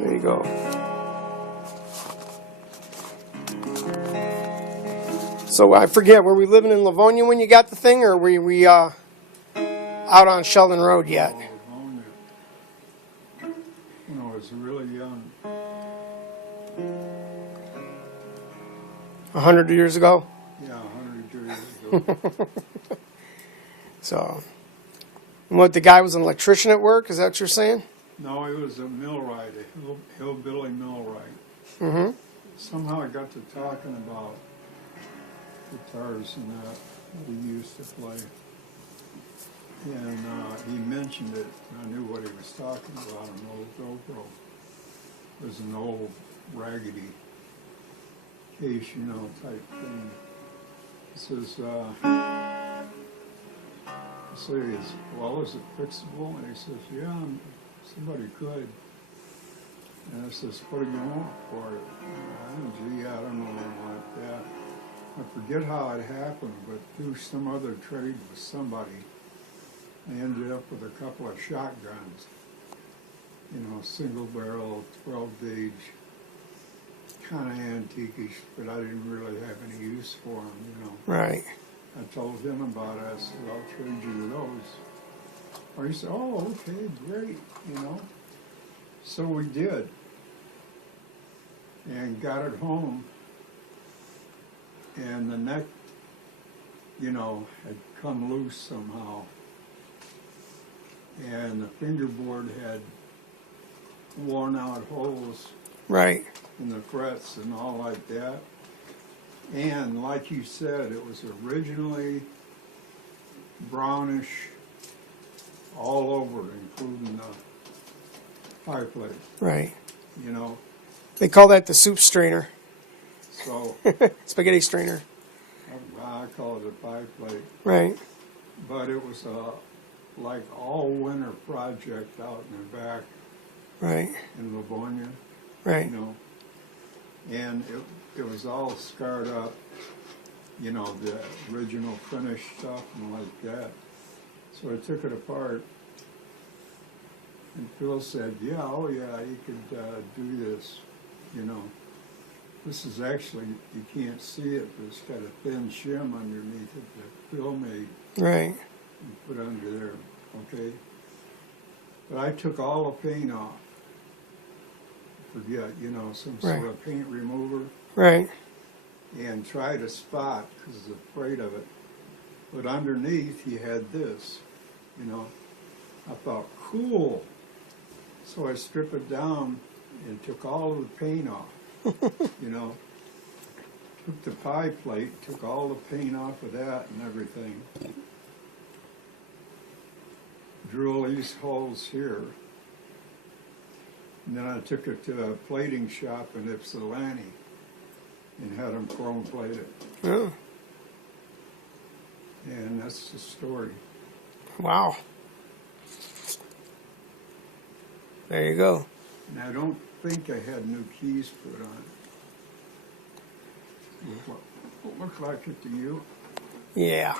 There you go. So I forget, were we living in Livonia when you got the thing, or were we out on Sheldon Road yet? Livonia. When I was really young. 100 years ago? Yeah, 100 years ago. So, what, the guy was an electrician at work? Is that what you're saying? No, he was a millwright, a hillbilly millwright. Mm-hmm. Somehow I got to talking about guitars and that we used to play. And he mentioned it, and I knew what he was talking about, an old dobro. It was an old raggedy case, you know, type thing. He says, well, is it fixable? And he says, yeah, somebody could. And I says, what do you want for it? Gee, I don't know, like that. I forget how it happened, but through some other trade with somebody, I ended up with a couple of shotguns. You know, single barrel, 12 gauge, kind of antiquish, but I didn't really have any use for them, you know. Right. I told him about it. I said, I'll trade you those. Or he said, oh, okay, great, you know. So we did. And got it home. And the neck, you know, had come loose somehow. And the fingerboard had worn out holes. Right. In the frets and all like that. And like you said, it was originally brownish all over, including the pie plate. Right. You know. They call that the soup strainer. So. Spaghetti strainer. I call it a pie plate. Right. But it was a like all winter project out in the back. Right. In Livonia. Right. You know. And it was all scarred up, you know, the original finished stuff and like that. So I took it apart, and Phil said, yeah, oh yeah, you could do this, you know. This is actually, you can't see it, but it's got a thin shim underneath it that Phil made. Right. And put under there, okay? But I took all the paint off. Forget, you know, some sort of paint remover. Right. And tried a spot because I was afraid of it. But underneath, you had this, you know. I thought, cool. So I stripped it down and took all of the paint off, you know. Took the pie plate, took all the paint off of that and everything. Drilled these holes here. And then I took it to a plating shop in Ypsilanti and had them chrome plated. Oh. And that's the story. Wow. There you go. And I don't think I had new keys put on it. What looked like it to you? Yeah.